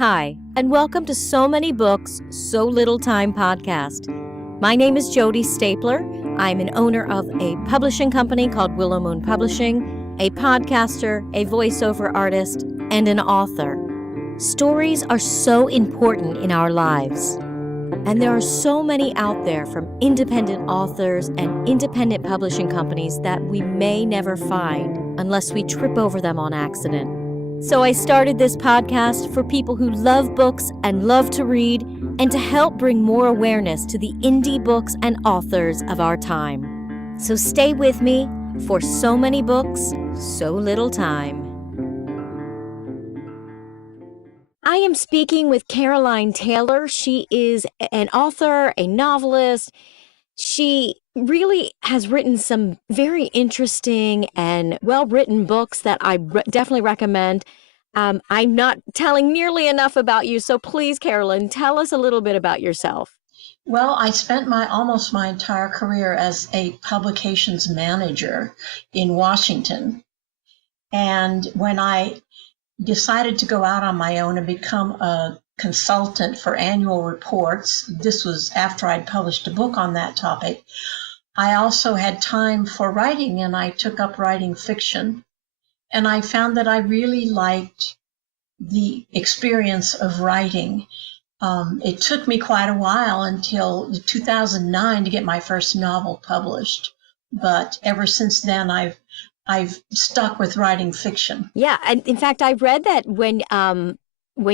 Hi, and welcome to So Many Books, So Little Time podcast. My name is Jody Stapler. I'm an owner of a publishing company called Willow Moon Publishing, a podcaster, a voiceover artist, and an author. Stories are so important in our lives, and there are so many out there from independent authors and independent publishing companies that we may never find unless we trip over them on accident. So I started this podcast for people who love books and love to read, and to help bring more awareness to the indie books and authors of our time. So stay with me for So Many Books, So Little Time. I am speaking with Caroline Taylor. She is an author, a novelist. She really has written some very interesting and well-written books that I definitely recommend. I'm not telling nearly enough about you, so please, Caroline, tell us a little bit about yourself. Well, I spent almost my entire career as a publications manager in Washington. And when I decided to go out on my own and become a consultant for annual reports, this was after I'd published a book on that topic, I also had time for writing, and I took up writing fiction. And I found that I really liked the experience of writing. It took me quite a while until 2009 to get my first novel published. But ever since then, I've stuck with writing fiction. Yeah, and in fact, I read that when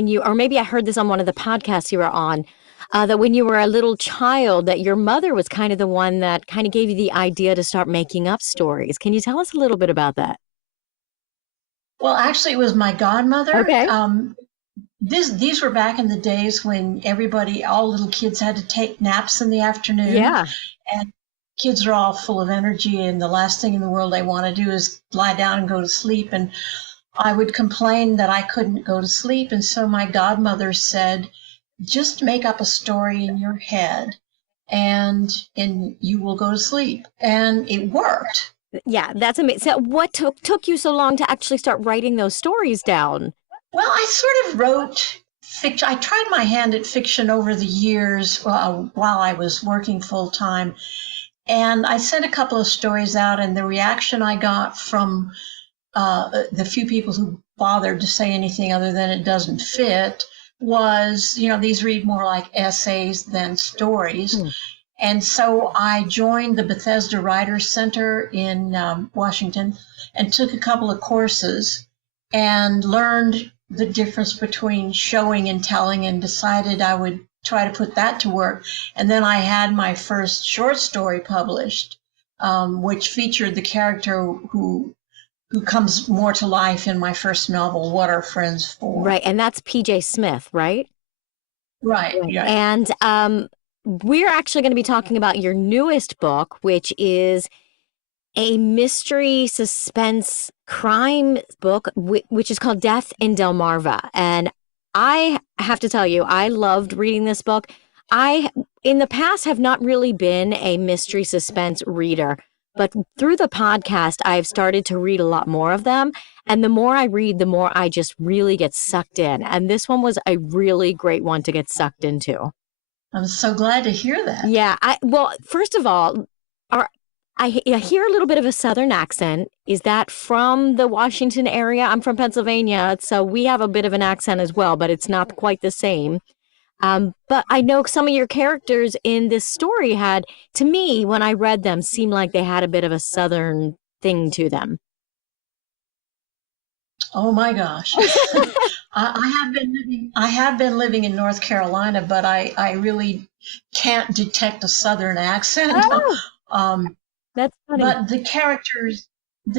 you, or maybe I heard this on one of the podcasts you were on, that when you were a little child, that your mother was kind of the one that kind of gave you the idea to start making up stories. Can you tell us a little bit about that? Well, actually, it was my godmother. Okay. These were back in the days when all little kids had to take naps in the afternoon. Yeah. And kids are all full of energy, and the last thing in the world they want to do is lie down and go to sleep. And I would complain that I couldn't go to sleep. And so my godmother said, just make up a story in your head and you will go to sleep. And it worked. Yeah, that's amazing. So what took you so long to actually start writing those stories down? Well, I sort of wrote fiction. I tried my hand at fiction over the years while I was working full time. And I sent a couple of stories out, and the reaction I got from the few people who bothered to say anything other than it doesn't fit was, these read more like essays than stories. And so I joined the Bethesda Writers Center in Washington and took a couple of courses and learned the difference between showing and telling, and decided I would try to put that to work. And then I had my first short story published, which featured the character who comes more to life in my first novel, What Are Friends For? Right, and that's P.J. Smith, right? Right. Yeah. And we're actually going to be talking about your newest book, which is a mystery suspense crime book, which is called Death in Delmarva. And I have to tell you, I loved reading this book. I, in the past, have not really been a mystery suspense reader, but through the podcast, I've started to read a lot more of them. And the more I read, the more I just really get sucked in. And this one was a really great one to get sucked into. I'm so glad to hear that. Yeah. Well, first of all, I hear a little bit of a Southern accent. Is that from the Washington area? I'm from Pennsylvania, so we have a bit of an accent as well, but it's not quite the same. But I know some of your characters in this story had, to me, when I read them, seemed like they had a bit of a Southern thing to them. Oh my gosh. I have been living in North Carolina, but I really can't detect a Southern accent. Oh, that's funny. But the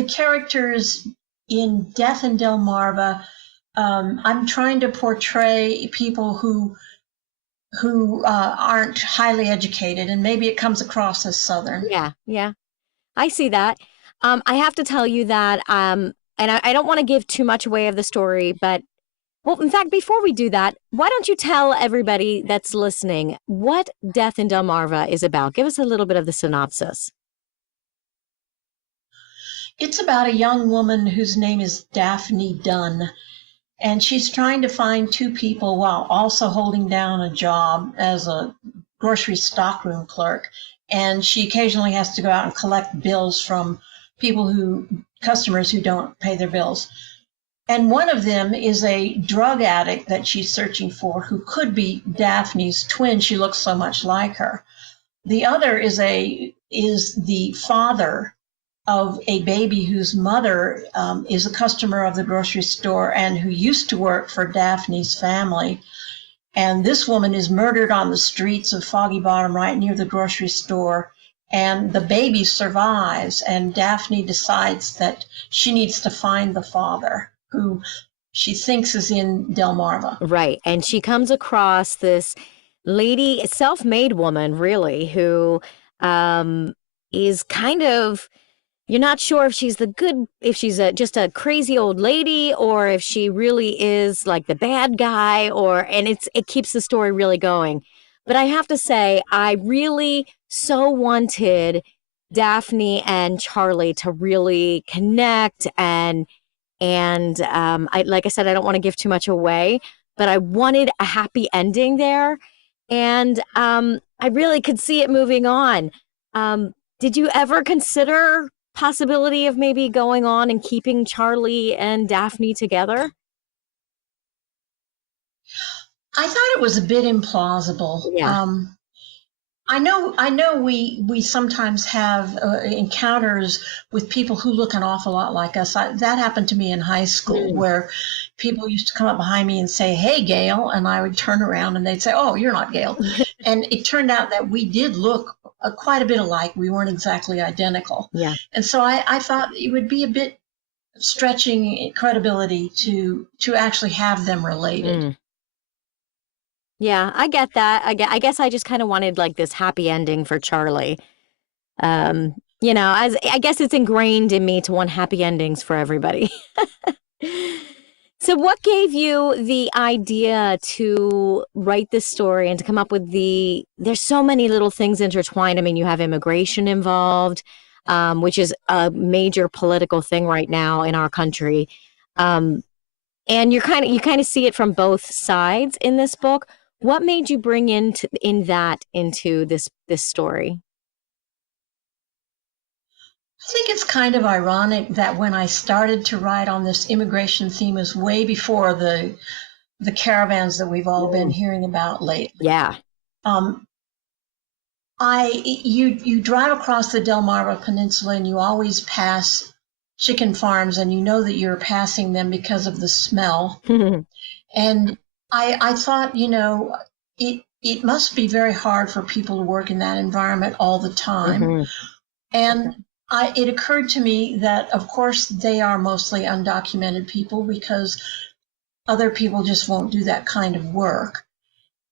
characters in Death in Delmarva, I'm trying to portray people who aren't highly educated, and maybe it comes across as Southern. Yeah, I see that. I have to tell you that, and I don't want to give too much away of the story, but, well, in fact, before we do that, why don't you tell everybody that's listening what Death in Delmarva is about? Give us a little bit of the synopsis. It's about a young woman whose name is Daphne Dunn, And she's trying to find two people while also holding down a job as a grocery stockroom clerk. And she occasionally has to go out and collect bills from customers who don't pay their bills. And one of them is a drug addict that she's searching for, who could be Daphne's twin. She looks so much like her. The other is the father of a baby whose mother is a customer of the grocery store and who used to work for Daphne's family. And this woman is murdered on the streets of Foggy Bottom, right near the grocery store. And the baby survives, and Daphne decides that she needs to find the father, who she thinks is in Delmarva. Right. And she comes across this lady, a self-made woman, really, who is kind of, you're not sure if she's just a crazy old lady, or if she really is like the bad guy, and it keeps the story really going. But I have to say, I really so wanted Daphne and Charlie to really connect, and like I said, I don't want to give too much away, but I wanted a happy ending there, and I really could see it moving on. Did you ever consider possibility of maybe going on and keeping Charlie and Daphne together? I thought it was a bit implausible. Yeah. I know we sometimes have encounters with people who look an awful lot like us. That happened to me in high school, where people used to come up behind me and say, "Hey, Gail," and I would turn around and they'd say, "Oh, you're not Gail." And it turned out that we did look quite a bit alike. We weren't exactly identical. Yeah. And so I thought it would be a bit stretching credibility to actually have them related. Yeah, I get that. I guess I just kind of wanted like this happy ending for Charlie. As I guess it's ingrained in me to want happy endings for everybody. So what gave you the idea to write this story and to come up with there's so many little things intertwined. I mean, you have immigration involved, which is a major political thing right now in our country. And you kind of see it from both sides in this book. What made you bring into this story? I think it's kind of ironic that when I started to write on this immigration theme was way before the caravans that we've all been hearing about lately. Yeah. You drive across the Delmarva Peninsula and you always pass chicken farms, and you know that you're passing them because of the smell. And I thought, it must be very hard for people to work in that environment all the time. And it occurred to me that, of course, they are mostly undocumented people because other people just won't do that kind of work.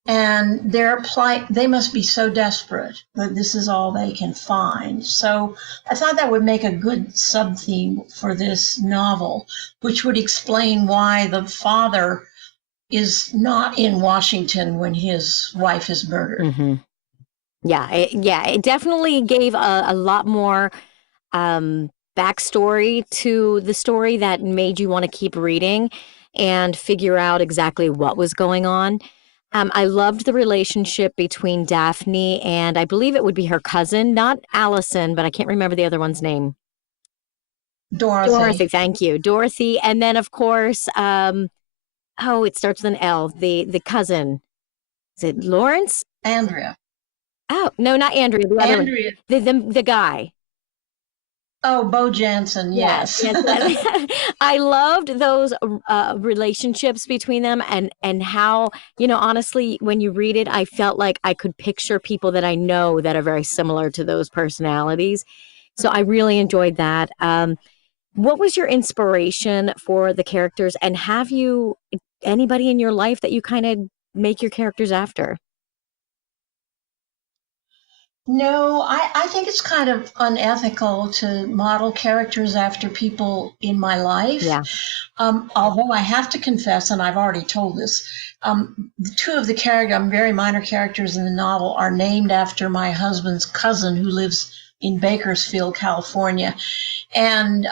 And their plight, they must be so desperate that this is all they can find. So I thought that would make a good sub-theme for this novel, which would explain why the father is not in Washington when his wife is murdered. Yeah, it definitely gave a lot more backstory to the story that made you want to keep reading and figure out exactly what was going on. I loved the relationship between Daphne and I believe it would be her cousin, not Allison, but I can't remember the other one's name. Dorothy, thank you. Dorothy. And then, of course, it starts with an L, the cousin. Is it Lawrence? Andrea. Oh, no, not Andrea. The other Andrea. One. The guy. Oh, Bo Jansen, yes. I loved those relationships between them and how, honestly, when you read it, I felt like I could picture people that I know that are very similar to those personalities. So I really enjoyed that. What was your inspiration for the characters? And have you anybody in your life that you kind of make your characters after? No, I think it's kind of unethical to model characters after people in my life. Yeah. Although I have to confess, and I've already told this, two of the very minor characters in the novel are named after my husband's cousin who lives in Bakersfield, California. And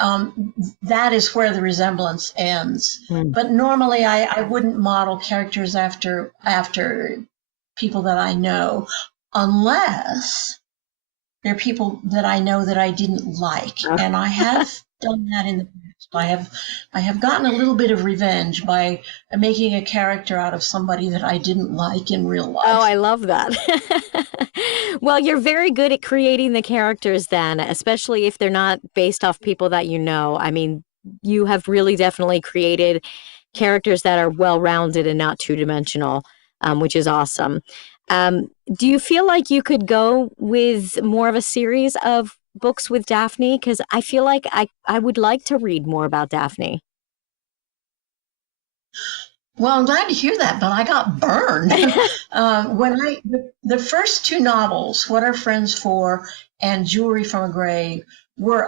that is where the resemblance ends. But normally I wouldn't model characters after people that I know, unless they're people that I know that I didn't like. And I have done that in the past. I have gotten a little bit of revenge by making a character out of somebody that I didn't like in real life. Oh, I love that. Well, you're very good at creating the characters then, especially if they're not based off people that you know. I mean, you have really definitely created characters that are well-rounded and not two-dimensional, which is awesome. Do you feel like you could go with more of a series of books with Daphne? Because I feel like I would like to read more about Daphne. Well, I'm glad to hear that, but I got burned. The first two novels, What Are Friends For and Jewelry from a Grave, were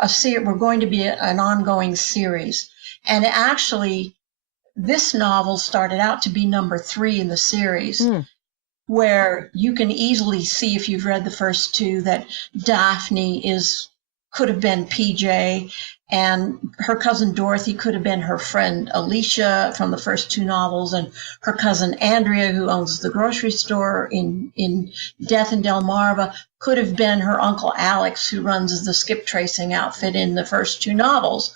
going to be an ongoing series. And actually, this novel started out to be number 3 in the series, where you can easily see, if you've read the first two, that Daphne could have been PJ, and her cousin Dorothy could have been her friend Alicia from the first two novels, and her cousin Andrea, who owns the grocery store in Death in Delmarva, could have been her uncle Alex, who runs the skip tracing outfit in the first two novels.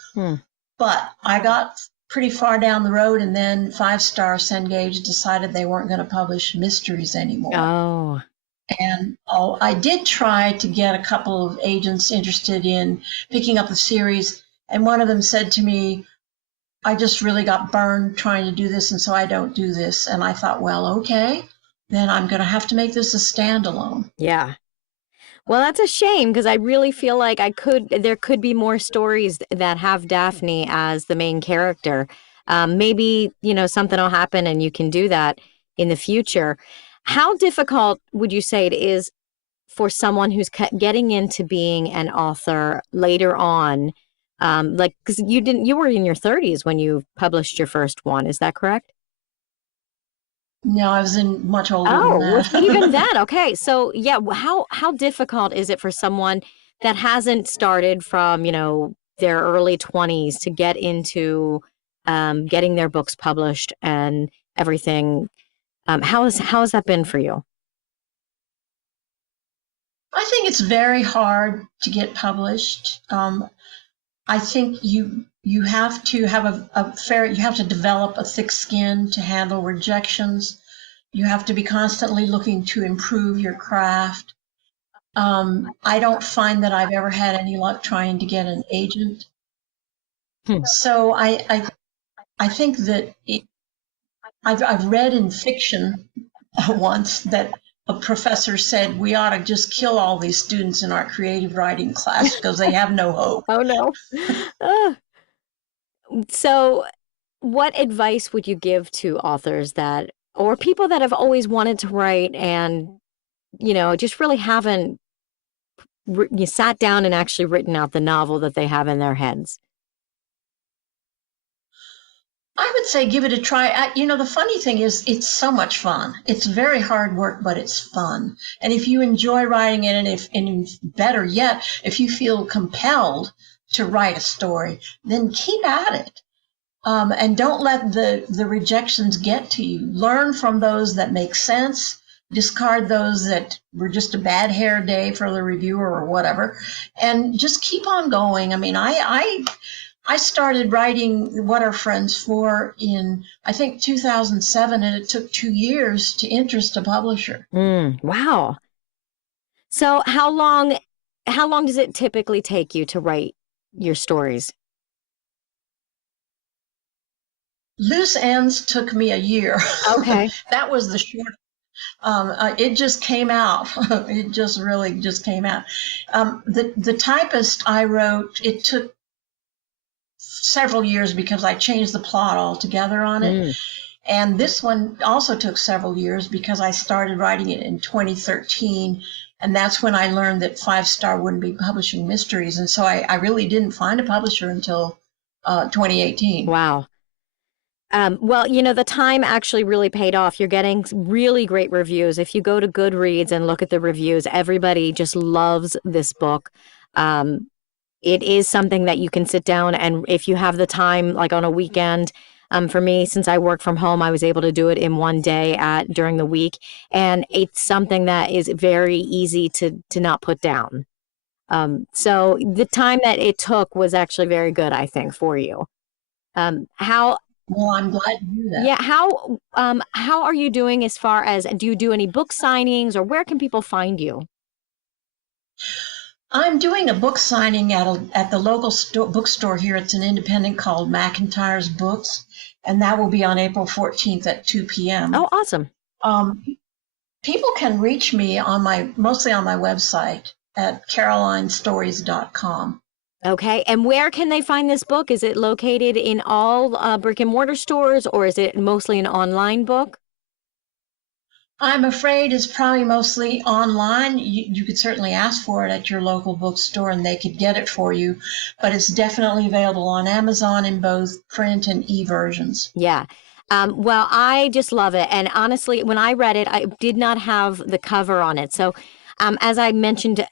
But I got pretty far down the road, and then Five Star Cengage decided they weren't going to publish mysteries anymore. Oh. And I did try to get a couple of agents interested in picking up the series, and one of them said to me, I just really got burned trying to do this, and so I don't do this. And I thought, well, okay, then I'm going to have to make this a standalone. Yeah. Well, that's a shame, because I really feel like there could be more stories that have Daphne as the main character. Maybe, something will happen and you can do that in the future. How difficult would you say it is for someone who's getting into being an author later on? Because you were in your 30s when you published your first one. Is that correct? No, I was much older than that. Oh, even that. Okay. So yeah, how difficult is it for someone that hasn't started from, their early 20s to get into getting their books published and everything? How has that been for you? I think it's very hard to get published. I think you have to have you have to develop a thick skin to handle rejections. You have to be constantly looking to improve your craft. I don't find that I've ever had any luck trying to get an agent. So I think that I've read in fiction once that a professor said we ought to just kill all these students in our creative writing class because they have no hope. Oh, no. So what advice would you give to authors or people that have always wanted to write and, just really haven't you sat down and actually written out the novel that they have in their heads? I would say give it a try. The funny thing is it's so much fun. It's very hard work, but it's fun. And if you enjoy writing it, and better yet, if you feel compelled to write a story, then keep at it. And don't let the rejections get to you. Learn from those that make sense. Discard those that were just a bad hair day for the reviewer or whatever. And just keep on going. I mean, I started writing What Are Friends For in, I think, 2007, and it took 2 years to interest a publisher. Wow. So how long does it typically take you to write your stories? Loose Ends took me a year. Okay. That was the short. It just came out. It just really just came out. The typist I wrote, it took several years because I changed the plot altogether on it. And this one also took several years because I started writing it in 2013. And that's when I learned that Five Star wouldn't be publishing mysteries. And so I really didn't find a publisher until 2018. Wow. Well, the time actually really paid off. You're getting really great reviews. If you go to Goodreads and look at the reviews, everybody just loves this book. Um, it is something that you can sit down and if you have the time, like on a weekend, for me, since I work from home, I was able to do it in one day during the week, and it's something that is very easy to not put down. So the time that it took was actually very good, I think, for you. How Well, I'm glad to hear that. Yeah, how are you doing as far as do you do any book signings or where can people find you? I'm doing a book signing at the local bookstore here. It's an independent called McIntyre's Books, and that will be on April 14th at 2 p.m. Oh, awesome. Um, People can reach me mostly on my website at carolinestories.com. Okay, and where can they find this book? Is it located in all brick and mortar stores or is it mostly an online book? I'm afraid it's probably mostly online. You could certainly ask for it at your local bookstore and they could get it for you, but it's definitely available on Amazon in both print and e-versions. Yeah. Well, I just love it. And honestly, when I read it, I did not have the cover on it. So, as I mentioned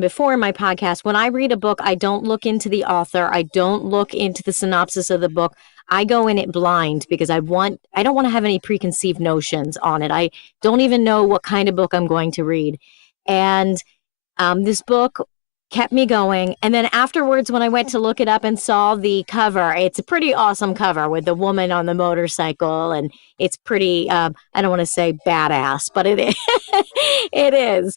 before in my podcast, when I read a book, I don't look into the author. I don't look into the synopsis of the book. I go in it blind because I don't want to have any preconceived notions on it. I don't even know what kind of book I'm going to read. And this book kept me going. And then afterwards, when I went to look it up and saw the cover, it's a pretty awesome cover with the woman on the motorcycle. And it's pretty, I don't want to say badass, but it is. It is.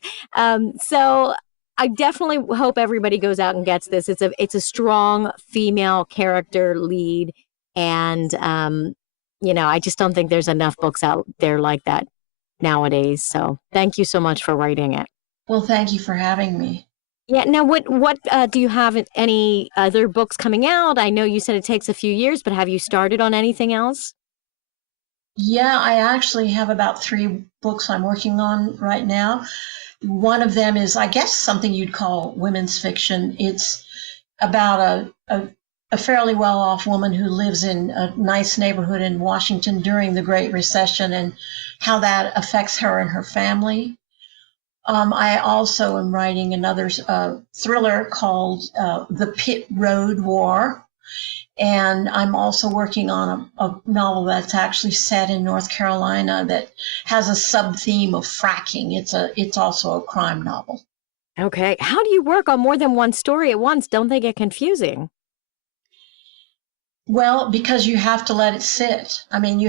So I definitely hope everybody goes out and gets this. It's a strong female character lead. And, I just don't think there's enough books out there like that nowadays. So thank you so much for writing it. Well, thank you for having me. Yeah. Now, what do you have any other books coming out? I know you said it takes a few years, but have you started on anything else? Yeah, I actually have about 3 books I'm working on right now. One of them is, I guess, something you'd call women's fiction. It's about a fairly well-off woman who lives in a nice neighborhood in Washington during the Great Recession and how that affects her and her family. I also am writing another thriller called The Pit Road War. And I'm also working on a novel that's actually set in North Carolina that has a sub-theme of fracking. It's also a crime novel. Okay. How do you work on more than one story at once? Don't they get confusing? Well, because you have to let it sit. I mean,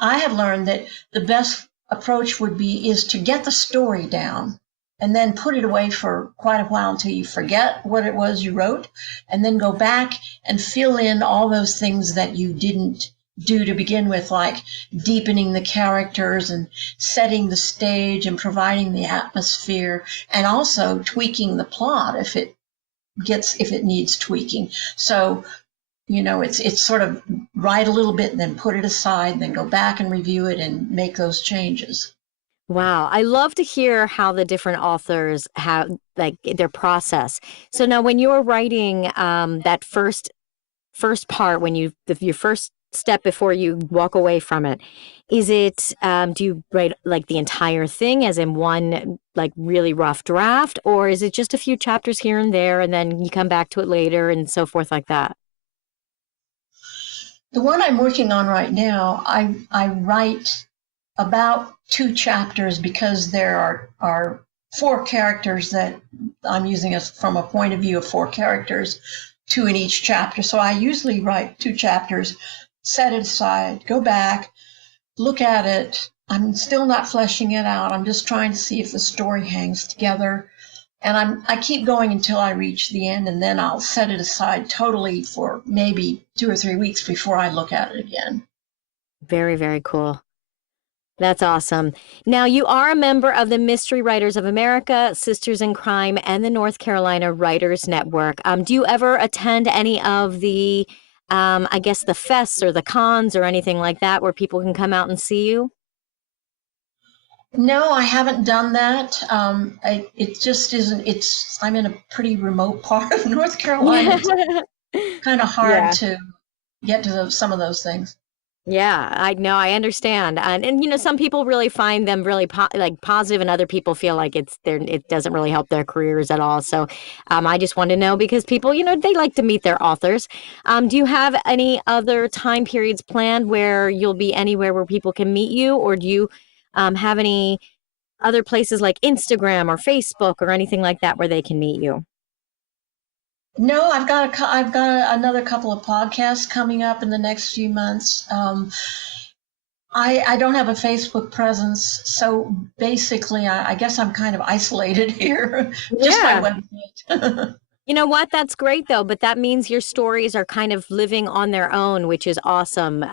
I have learned that the best approach is to get the story down and then put it away for quite a while until you forget what it was you wrote, and then go back and fill in all those things that you didn't do to begin with, like deepening the characters and setting the stage and providing the atmosphere, and also tweaking the plot if it needs tweaking. So it's sort of write a little bit and then put it aside, then go back and review it and make those changes. Wow. I love to hear how the different authors have like their process. So now when you're writing that first part, when your first step before you walk away from it, is it do you write like the entire thing as in one like really rough draft, or is it just a few chapters here and there and then you come back to it later and so forth like that? The one I'm working on right now, I write about 2 chapters because there are 4 characters that I'm using from a point of view of 4 characters, 2 in each chapter. So I usually write 2 chapters, set it aside, go back, look at it. I'm still not fleshing it out. I'm just trying to see if the story hangs together. And I keep going until I reach the end, and then I'll set it aside totally for maybe 2 or 3 weeks before I look at it again. Very, very cool. That's awesome. Now, you are a member of the Mystery Writers of America, Sisters in Crime, and the North Carolina Writers Network. Do you ever attend any of the, I guess, the fests or the cons or anything like that where people can come out and see you? No, I haven't done that. It just isn't. I'm in a pretty remote part of North Carolina. It's kind of hard Yeah. to get to some of those things. Yeah, I know, I understand, and some people really find them really positive, and other people feel like it doesn't really help their careers at all. So, I just want to know because people, they like to meet their authors. Do you have any other time periods planned where you'll be anywhere where people can meet you, or do you have any other places like Instagram or Facebook or anything like that where they can meet you? No, I've got another couple of podcasts coming up in the next few months. I don't have a Facebook presence, so basically, I guess I'm kind of isolated here. Just my Yeah. website. You know what? That's great though, but that means your stories are kind of living on their own, which is awesome.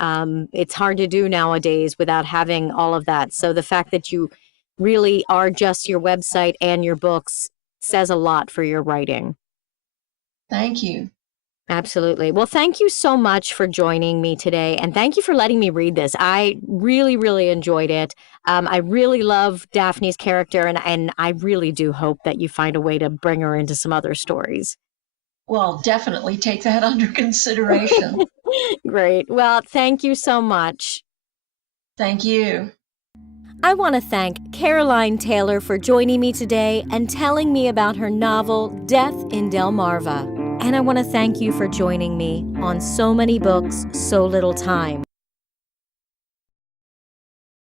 It's hard to do nowadays without having all of that. So the fact that you really are just your website and your books says a lot for your writing. Thank you. Absolutely. Well, thank you so much for joining me today, and thank you for letting me read this. I really, really enjoyed it. I really love Daphne's character, and I really do hope that you find a way to bring her into some other stories. Well, definitely take that under consideration. Great. Well, thank you so much. Thank you. I want to thank Caroline Taylor for joining me today and telling me about her novel, Death in Delmarva. And I want to thank you for joining me on So Many Books, So Little Time.